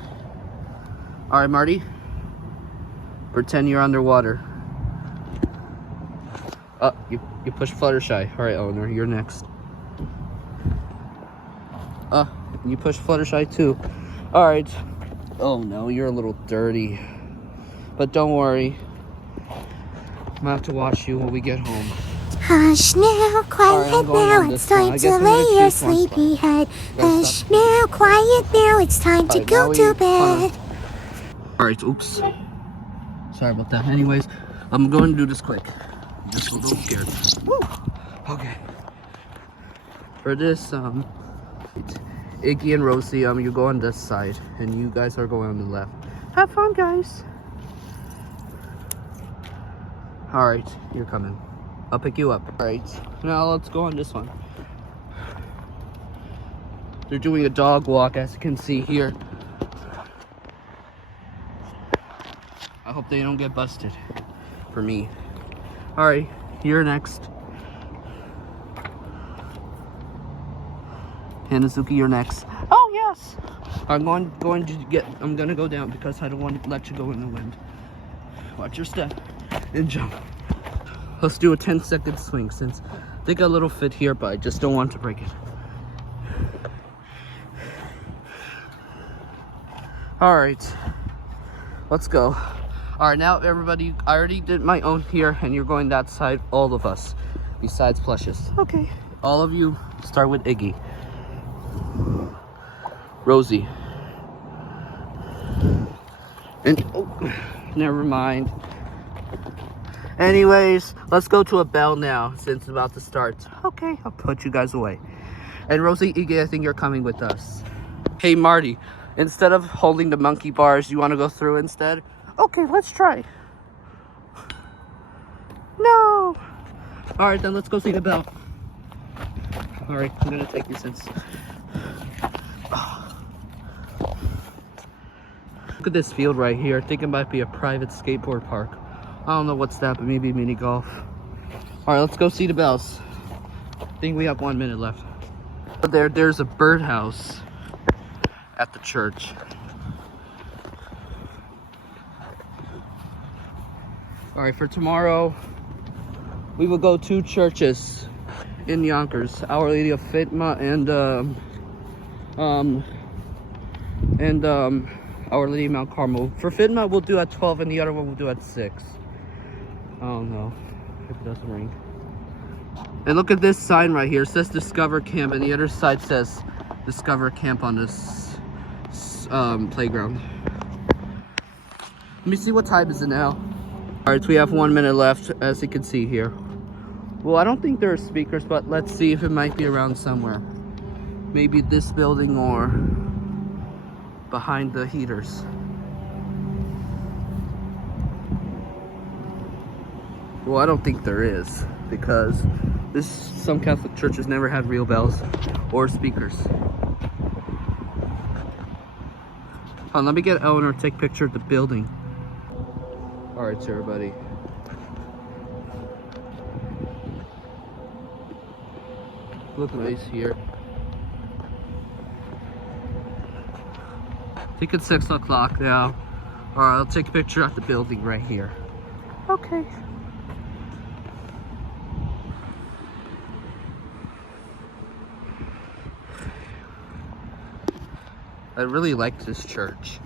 All right, Marty. Pretend you're underwater. You push Fluttershy. All right, Elinor, you're next. You push Fluttershy too. All right. Oh no, you're a little dirty. But don't worry. I'm gonna have to wash you when we get home. Hush now, quiet I'm going now, on it's this one. time I to guess I'm lay gonna your choose one sleepy head. Gotta Hush stop. now, quiet now, it's time to Alright, go now to hold bed. on. Alright, oops. Sorry about that. Anyways, I'm going to do this quick. Just a little scared. Woo! Okay. For this, Iggy and Rosie, you go on this side, and you guys are going on the left. Have fun, guys. Alright, you're coming. I'll pick you up. Alright, now let's go on this one. They're doing a dog walk, as you can see here. I hope they don't get busted for me. Alright, you're next. Hanazuki, you're next. Oh yes! I'm gonna go down because I don't want to let you go in the wind. Watch your step and jump. Let's do a 10-second swing since they got a little fit here, but I just don't want to break it. Alright, let's go. Alright, now everybody, I already did my own here, and you're going that side, all of us, besides Plushes. Okay. All of you start with Iggy. Rosie. And, oh, never mind. Anyways, let's go to a bell now, since it's about to start. Okay, I'll put you guys away. And Rosie, Iggy, I think you're coming with us. Hey, Marty, instead of holding the monkey bars, you want to go through instead? Okay, let's try. No! Alright, then let's go see the bell. Alright, I'm gonna take you since... Look at this field right here. I think it might be a private skateboard park. I don't know what's that, but maybe mini golf. Alright, let's go see the bells. I think we have 1 minute left. There's a birdhouse at the church. Alright, for tomorrow, we will go 2 churches in Yonkers. Our Lady of Fatima and Our Lady of Mount Carmel. For Fatima, we'll do at 12, and the other one we'll do at 6. I don't know if it doesn't ring. And look at this sign right here. It says Discover Camp, and the other side says Discover Camp on this playground. Let me see, what time is it now? Alright, so we have 1 minute left, as you can see here. Well, I don't think there are speakers, but let's see if it might be around somewhere. Maybe this building or behind the heaters. Well, I don't think there is, because some Catholic churches never had real bells or speakers. Hold on, let me get Elinor to take a picture of the building. Alright, so everybody. Look nice here. I think it's 6 o'clock now. Alright, I'll take a picture of the building right here. Okay. I really like this church.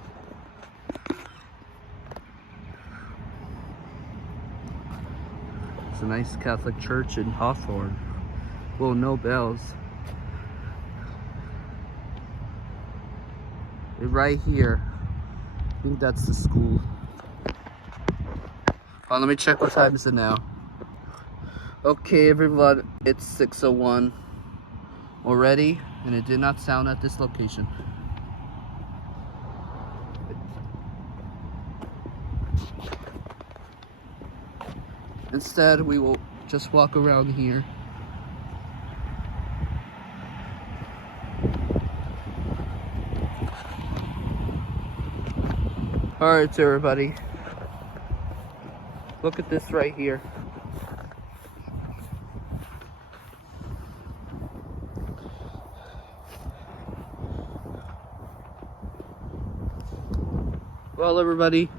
It's a nice Catholic church in Hawthorne. Well, no bells. Right here. I think that's the school. Let me check what time is it now. Okay, everyone, it's 6:01 already, and it did not sound at this location. Instead, we will just walk around here. Alright, everybody. Look at this right here. Well, everybody,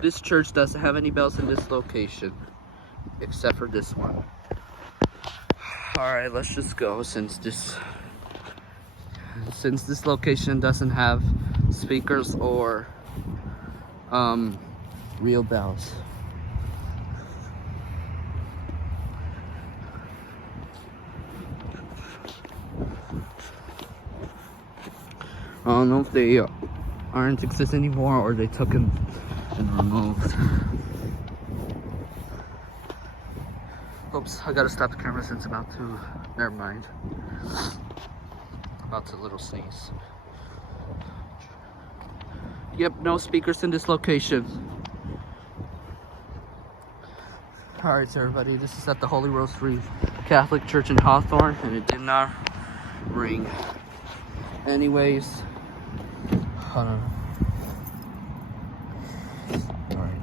this church doesn't have any bells in this location, except for this one. Alright, let's just go since this location doesn't have speakers or real bells. I don't know if they aren't exist anymore or they took them and removed. Oops, I gotta stop the camera since it's about to, never mind. About to little sneeze. Yep, no speakers in this location. Alright, so everybody, this is at the Holy Rosary Catholic Church in Hawthorne, and it did not ring. Anyways, hold on. Alright,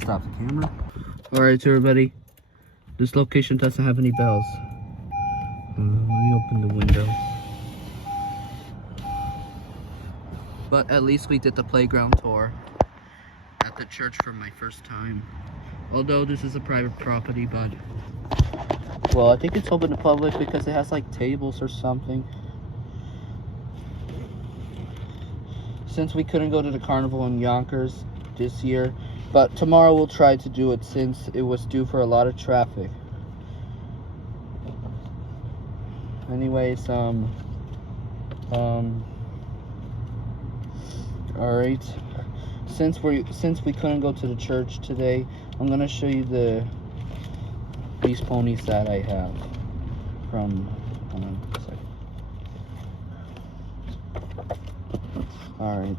stop the camera. Alright, so everybody, this location doesn't have any bells. Let me open the window. But at least we did the playground tour at the church for my first time. Although this is a private property, but well, I think it's open to public because it has like tables or something. Since we couldn't go to the carnival in Yonkers this year, but tomorrow we'll try to do it since it was due for a lot of traffic. Anyways, alright, since we couldn't go to the church today, I'm gonna show you these ponies that I have from, hold on a second. Alright.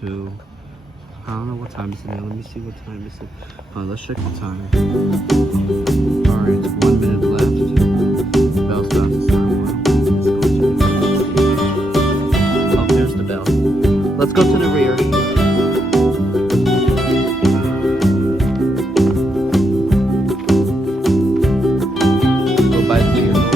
To, I don't know what time is it now. Let me see what time is it. Let's check the time. Alright, 1 minute left. Bell's done. Let's go to the rear. Go by the rear door.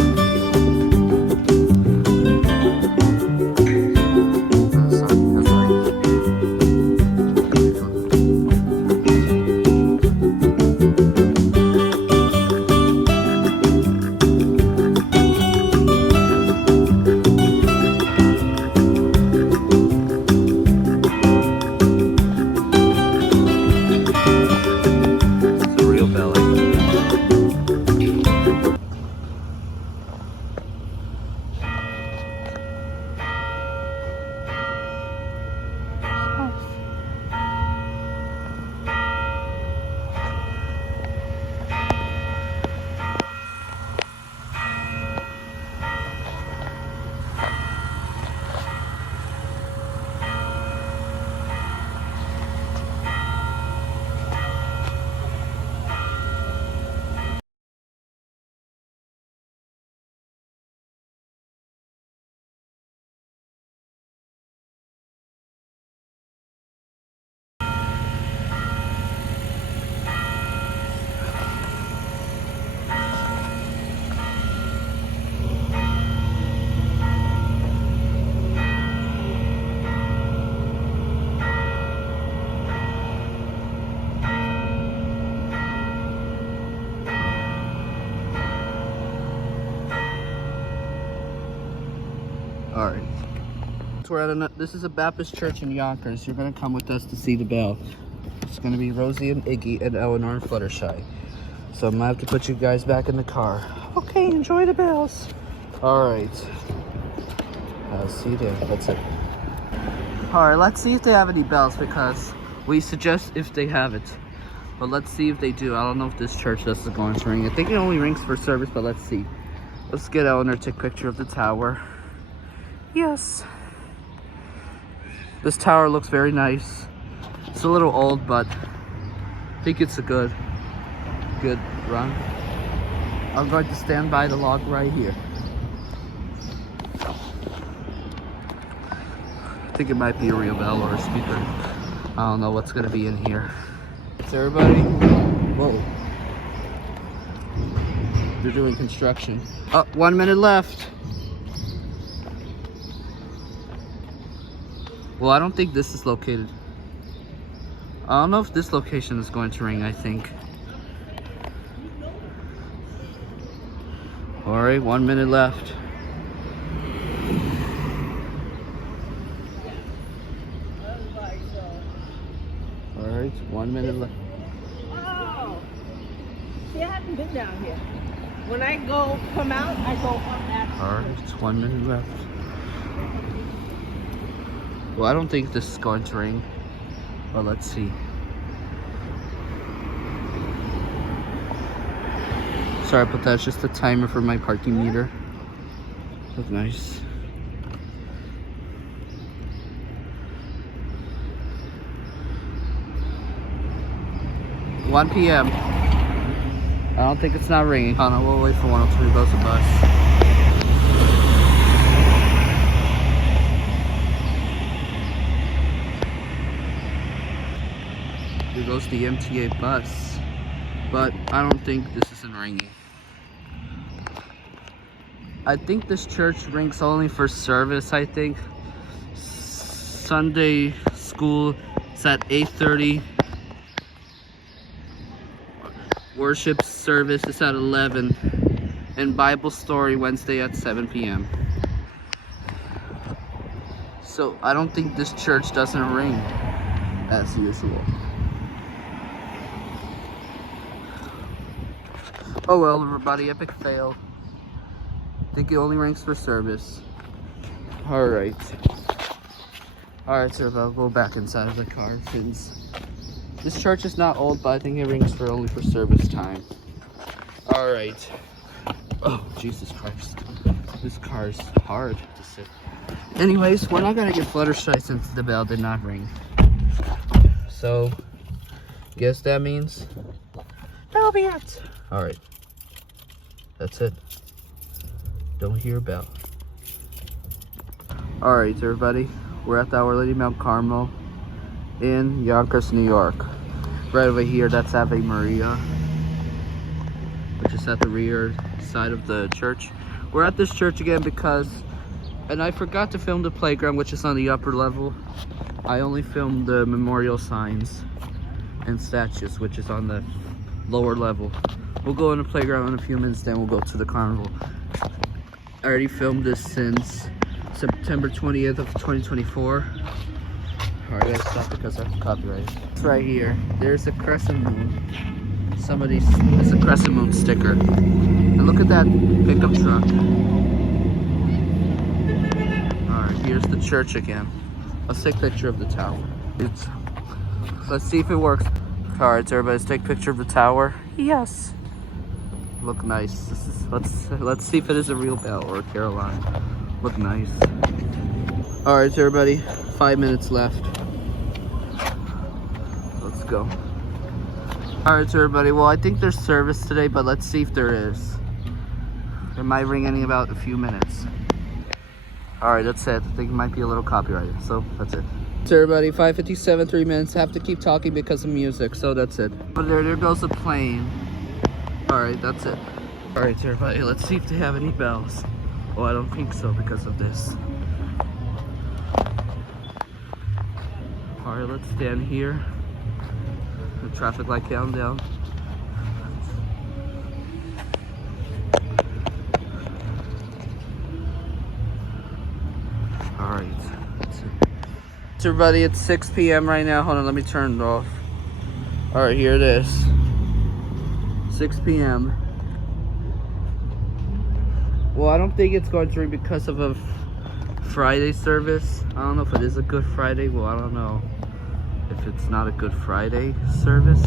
Alright. This is a Baptist church in Yonkers. You're going to come with us to see the bell. It's going to be Rosie and Iggy and Elinor and Fluttershy. So I'm going to have to put you guys back in the car. Okay, enjoy the bells. Alright. I'll see you there. That's it. Alright, let's see if they have any bells because we suggest if they have it. But let's see if they do. I don't know if this church is going to ring. I think it only rings for service, but let's see. Let's get Elinor to take a picture of the tower. Yes. This tower looks very nice. It's a little old, but I think it's a good run. I'm going to stand by the log right here. I think it might be a real bell or a speaker. I don't know what's gonna be in here. It's everybody. Whoa. They're doing construction. Oh, 1 minute left. Well, I don't think this is located. I don't know if this location is going to ring, I think. Alright, 1 minute left. Alright, 1 minute left. Oh, see, I haven't been down here. When I come out, I go up that. Alright, it's 1 minute left. Well, I don't think this is going to ring, but let's see. Sorry, but that's just the timer for my parking meter. That's nice. $1 p.m. I don't think it's not ringing. Hold on, we'll wait for 103 bus. Here goes the MTA bus, but I don't think this isn't ringing. I think this church rings only for service. I think Sunday school is at 8:30. Worship service is at 11, and Bible story Wednesday at 7 p.m. So I don't think this church doesn't ring as usual. Oh well, everybody, epic fail. I think it only rings for service. Alright. Alright, so I'll go back inside of the car since this church is not old, but I think it rings for only for service time. Alright. Oh, Jesus Christ. This car is hard to sit. Anyways, we're not gonna get Fluttershy since the bell did not ring. So, guess that means That'll be it. alright. That's it. Don't hear a bell. Alright, everybody. We're at the Our Lady Mount Carmel in Yonkers, New York. Right over here, that's Ave Maria, which is at the rear side of the church. We're at this church again because, and I forgot to film the playground, which is on the upper level. I only filmed the memorial signs and statues, which is on the lower level. We'll go in the playground in a few minutes, then we'll go to the carnival. I already filmed this since September 20th of 2024. Alright, I gotta stop because I have copyright. It's right here. There's a crescent moon. It's a crescent moon sticker. And look at that pickup truck. Alright, here's the church again. Let's take a picture of the tower. Let's see if it works. Alright, everybody, let's take a picture of the tower. Yes. Look nice. Let's see if it is a real bell or a Caroline. Look nice. Alright, everybody, 5 minutes left. Let's go. Alright, everybody, well, I think there's service today, but let's see if there is. It might ring in about a few minutes. Alright, that's it. I think it might be a little copyrighted, so that's it. So everybody, 5:57, 3 minutes. I have to keep talking because of music, so that's it. But there goes the plane. Alright, that's it. Alright, everybody, let's see if they have any bells. Oh, I don't think so because of this. Alright, let's stand here. The traffic light countdown. Alright. So everybody, it's 6 p.m. right now. Hold on, let me turn it off. Alright, here it is. 6 p.m. Well, I don't think it's going to ring because of a Friday service. I don't know if it is a Good Friday. Well, I don't know if it's not a Good Friday service.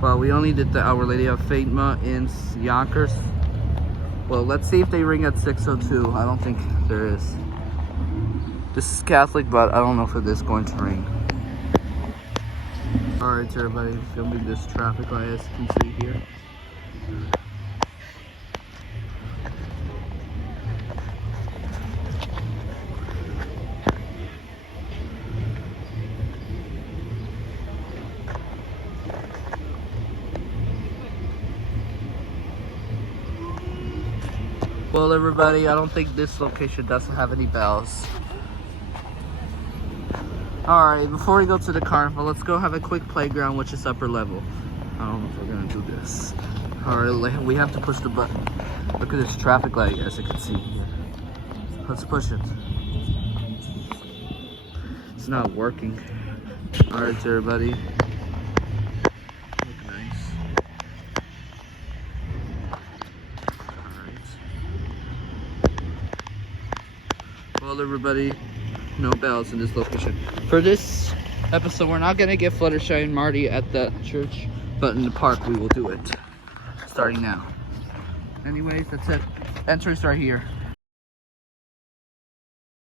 Well, we only did the Our Lady of Fatima in Yonkers. Well, let's see if they ring at 6:02. I don't think there is. This is Catholic, but I don't know if it is going to ring. Alright, everybody, filming this traffic light, as you can see here. Well, everybody, I don't think this location doesn't have any bells. Alright, before we go to the carnival, let's go have a quick playground, which is upper level. I don't know if we're gonna do this. Alright, we have to push the button. Look at this traffic light, as you can see here. Let's push it. It's not working. Alright, everybody. Look nice. Alright. Well, everybody, no bells in this location. For this episode, we're not gonna get Fluttershy and Marty at the church, but in the park we will do it. Starting now. Anyways, that's it. Entrance right here.